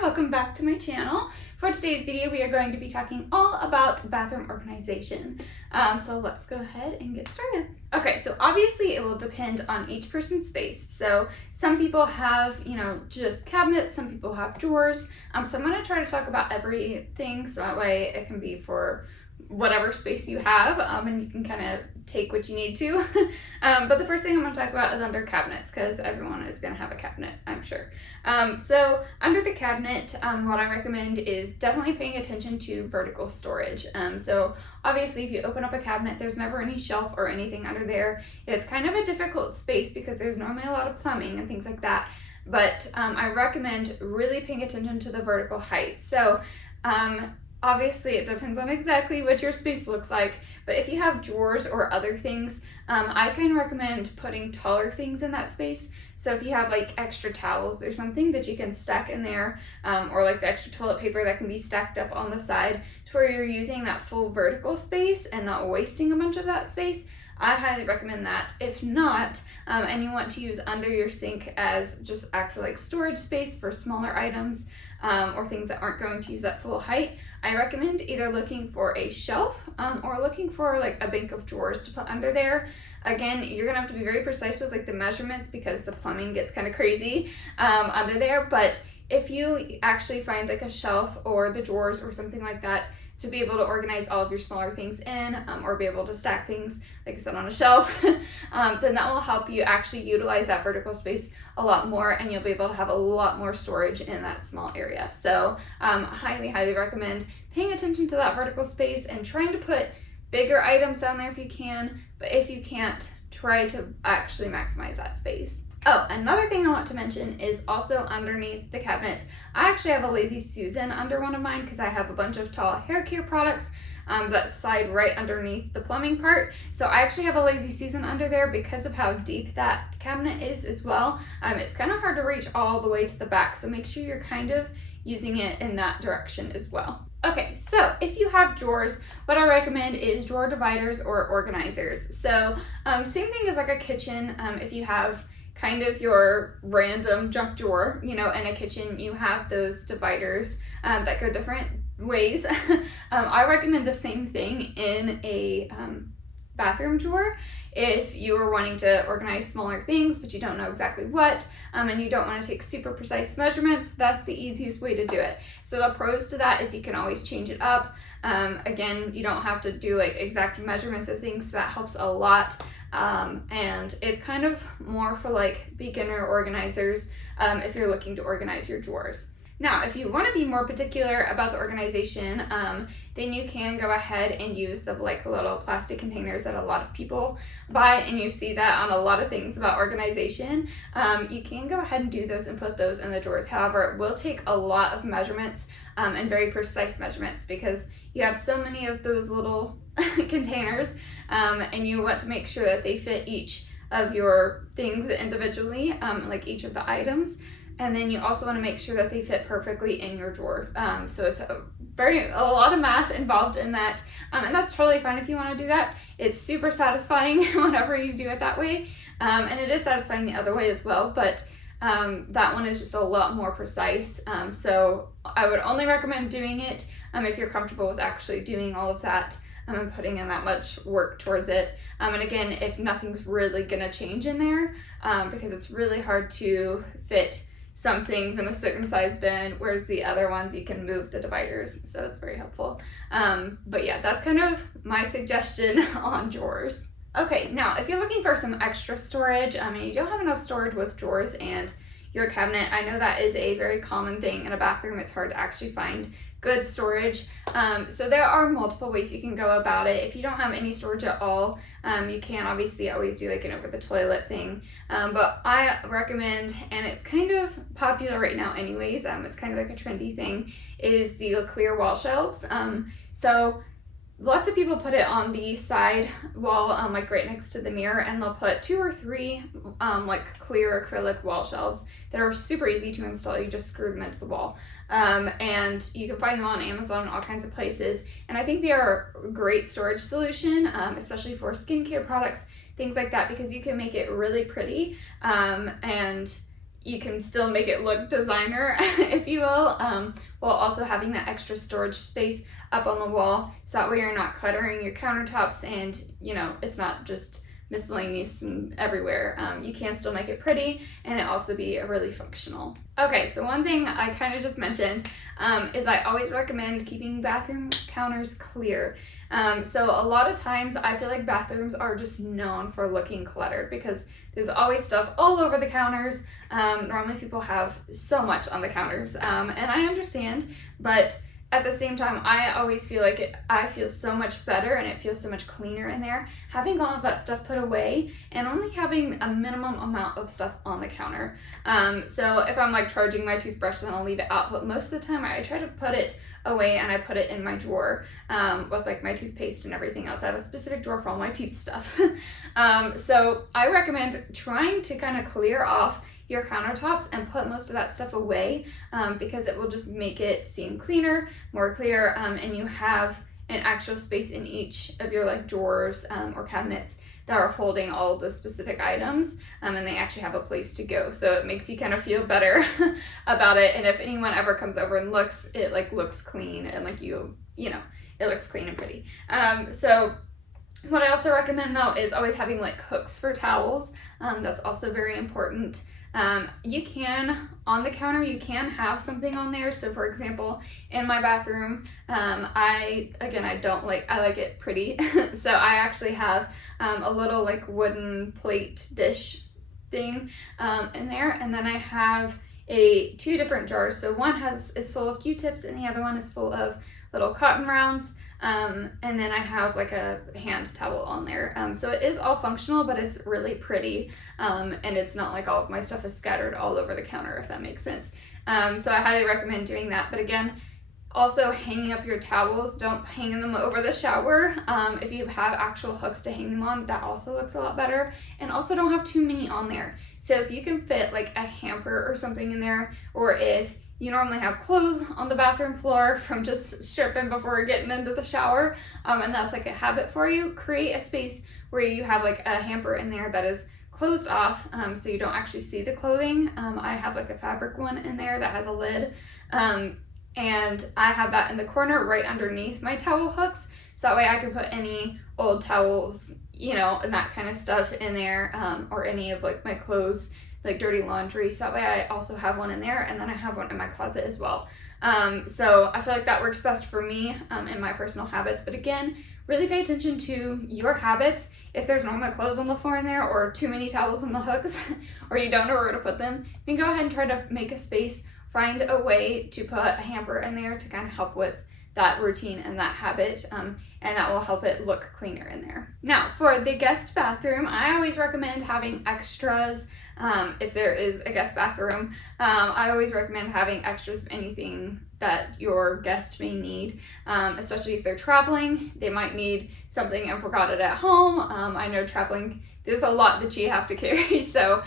everyone, welcome back to my channel. For today's video we are going to be talking all about bathroom organization. So let's go ahead and get started. Okay, so obviously it will depend on each person's space. So some people have, just cabinets, some people have drawers. So I'm going to try to talk about everything so that way it can be for whatever space you have, and you can kind of take what you need to. But the first thing I'm going to talk about is under cabinets, because everyone is going to have a cabinet, I'm sure. So under the cabinet, what I recommend is definitely paying attention to vertical storage. So obviously if you open up a cabinet, there's never any shelf or anything under there. It's kind of a difficult space because there's normally a lot of plumbing and things like that. But I recommend really paying attention to the vertical height. So obviously it depends on exactly what your space looks like, but if you have drawers or other things, I can recommend putting taller things in that space. So if you have like extra towels or something that you can stack in there, or like the extra toilet paper that can be stacked up on the side to where you're using that full vertical space and not wasting a bunch of that space, I highly recommend that. If not, and you want to use under your sink as just actual like storage space for smaller items, or things that aren't going to use that full height, I recommend either looking for a shelf or looking for like a bank of drawers to put under there. Again, you're gonna have to be very precise with like the measurements because the plumbing gets kind of crazy under there, but if you actually find like a shelf or the drawers or something like that to be able to organize all of your smaller things in, or be able to stack things, like I said, on a shelf, then that will help you actually utilize that vertical space a lot more, and you'll be able to have a lot more storage in that small area. So highly recommend paying attention to that vertical space and trying to put bigger items down there if you can, but if you can't, try to actually maximize that space. Oh, another thing I want to mention is also underneath the cabinets. I actually have a Lazy Susan under one of mine because I have a bunch of tall hair care products that slide right underneath the plumbing part. So I actually have a Lazy Susan under there because of how deep that cabinet is as well. It's kind of hard to reach all the way to the back, so make sure you're kind of using it in that direction as well. Okay, so if you have drawers, what I recommend is drawer dividers or organizers. So same thing as like a kitchen. If you have kind of your random junk drawer, in a kitchen, you have those dividers that go different ways. I recommend the same thing in a bathroom drawer. If you are wanting to organize smaller things but you don't know exactly what, and you don't want to take super precise measurements, that's the easiest way to do it. So the pros to that is you can always change it up. Again, you don't have to do like exact measurements of things, so that helps a lot. And it's kind of more for like beginner organizers if you're looking to organize your drawers. Now, if you want to be more particular about the organization, then you can go ahead and use the like little plastic containers that a lot of people buy, and you see that on a lot of things about organization. You can go ahead and do those and put those in the drawers. However, it will take a lot of measurements and very precise measurements because you have so many of those little containers, and you want to make sure that they fit each of your things individually, like each of the items. And then you also want to make sure that they fit perfectly in your drawer. So it's a lot of math involved in that. And that's totally fine if you want to do that. It's super satisfying whenever you do it that way. And it is satisfying the other way as well, but that one is just a lot more precise. So I would only recommend doing it if you're comfortable with actually doing all of that and putting in that much work towards it. And again, if nothing's really gonna change in there, because it's really hard to fit some things in a certain size bin, whereas the other ones you can move the dividers, so it's very helpful. But yeah, that's kind of my suggestion on drawers. Okay, now if you're looking for some extra storage, and you don't have enough storage with drawers and your cabinet, I know that is a very common thing in a bathroom. It's hard to actually find good storage. So there are multiple ways you can go about it. If you don't have any storage at all, you can obviously always do like an over the toilet thing. But I recommend, and it's kind of popular right now anyways, it's kind of like a trendy thing, is the clear wall shelves. So lots of people put it on the side wall, like right next to the mirror, and they'll put 2 or 3 like clear acrylic wall shelves that are super easy to install. You just screw them into the wall. And you can find them on Amazon and all kinds of places. And I think they are a great storage solution, especially for skincare products, things like that, because you can make it really pretty. And you can still make it look designer, if you will, while also having that extra storage space up on the wall, so that way you're not cluttering your countertops and, you know, it's not just miscellaneous and everywhere. You can still make it pretty and it also be really functional. Okay, so one thing I kind of just mentioned is I always recommend keeping bathroom counters clear. So a lot of times I feel like bathrooms are just known for looking cluttered because there's always stuff all over the counters. Normally people have so much on the counters, and I understand, but at the same time, I always feel like I feel so much better and it feels so much cleaner in there, having all of that stuff put away and only having a minimum amount of stuff on the counter. So if I'm like charging my toothbrush, then I'll leave it out, but most of the time I try to put it away and I put it in my drawer with like my toothpaste and everything else. I have a specific drawer for all my teeth stuff. So I recommend trying to kind of clear off your countertops and put most of that stuff away, because it will just make it seem cleaner, more clear, and you have an actual space in each of your like drawers or cabinets that are holding all the specific items, and they actually have a place to go. So it makes you kind of feel better about it. And if anyone ever comes over and looks, it like looks clean and like you know, it looks clean and pretty. So what I also recommend though is always having like hooks for towels. That's also very important. You can, on the counter, you can have something on there. So for example, in my bathroom, I like it pretty. So I actually have a little like wooden plate dish thing in there. And then I have two different jars. So one is full of Q-tips and the other one is full of little cotton rounds. And then I have like a hand towel on there. So it is all functional, but it's really pretty. And it's not like all of my stuff is scattered all over the counter, if that makes sense. So I highly recommend doing that. But again, also hanging up your towels, don't hang them over the shower. If you have actual hooks to hang them on, that also looks a lot better. And also don't have too many on there. So if you can fit like a hamper or something in there, or if you normally have clothes on the bathroom floor from just stripping before getting into the shower, and that's like a habit for you, create a space where you have like a hamper in there that is closed off, so you don't actually see the clothing. I have like a fabric one in there that has a lid, and I have that in the corner right underneath my towel hooks, so that way I can put any old towels, you know, and that kind of stuff in there, or any of like my clothes, like dirty laundry, so that way I also have one in there, and then I have one in my closet as well. So I feel like that works best for me in my personal habits. But again, really pay attention to your habits. If there's normal clothes on the floor in there, or too many towels on the hooks, or you don't know where to put them, then go ahead and try to make a space, find a way to put a hamper in there to kind of help with that routine and that habit, and that will help it look cleaner in there. Now, for the guest bathroom, I always recommend having extras. If there is a guest bathroom, I always recommend having extras of anything that your guest may need, especially if they're traveling. They might need something and forgot it at home. I know traveling, there's a lot that you have to carry, so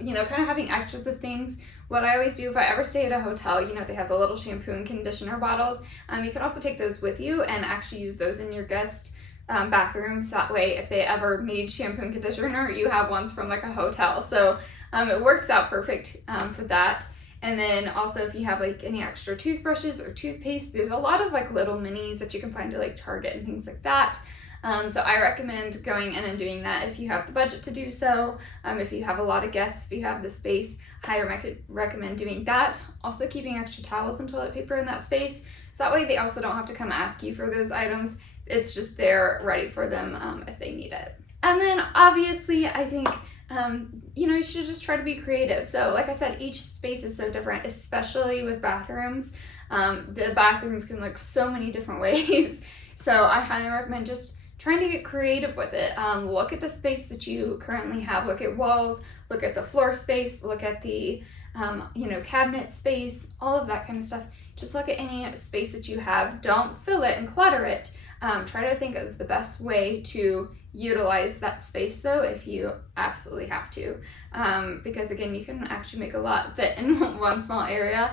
you know, kind of having extras of things. What I always do if I ever stay at a hotel, you know, they have the little shampoo and conditioner bottles. You can also take those with you and actually use those in your guest bathrooms. That way, if they ever need shampoo and conditioner, you have ones from like a hotel. So it works out perfect for that. And then also if you have like any extra toothbrushes or toothpaste, there's a lot of like little minis that you can find at like Target and things like that. So I recommend going in and doing that if you have the budget to do so. If you have a lot of guests, if you have the space, I recommend doing that. Also keeping extra towels and toilet paper in that space. So that way they also don't have to come ask you for those items. It's just there ready for them if they need it. And then obviously I think, you know, you should just try to be creative. So like I said, each space is so different, especially with bathrooms. The bathrooms can look so many different ways. So I highly recommend just trying to get creative with it. Look at the space that you currently have. Look at walls, look at the floor space, look at the, you know, cabinet space, all of that kind of stuff. Just look at any space that you have. Don't fill it and clutter it. Try to think of the best way to utilize that space though, if you absolutely have to. Because again, you can actually make a lot fit in one small area.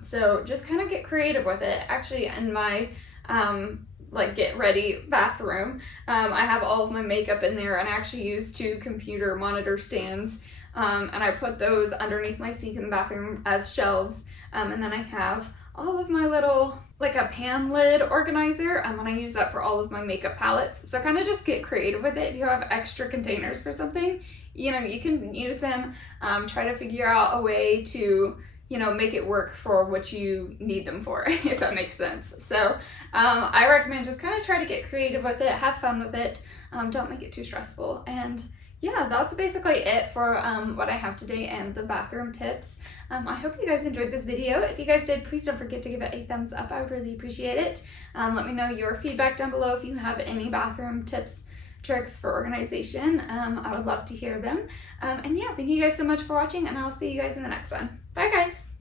So just kind of get creative with it. Actually, in my, like get ready bathroom, I have all of my makeup in there, and I actually use 2 computer monitor stands and I put those underneath my sink in the bathroom as shelves, and then I have all of my little, like a pan lid organizer, and I use that for all of my makeup palettes. So kind of just get creative with it. If you have extra containers for something, you know, you can use them. Try to figure out a way to, you know, make it work for what you need them for, if that makes sense. So I recommend just kind of try to get creative with it, have fun with it, don't make it too stressful. And yeah, that's basically it for what I have today and the bathroom tips. I hope you guys enjoyed this video. If you guys did, please don't forget to give it a thumbs up. I would really appreciate it. Let me know your feedback down below if you have any bathroom tips, tricks for organization. I would love to hear them. And yeah, thank you guys so much for watching, and I'll see you guys in the next one. Bye guys!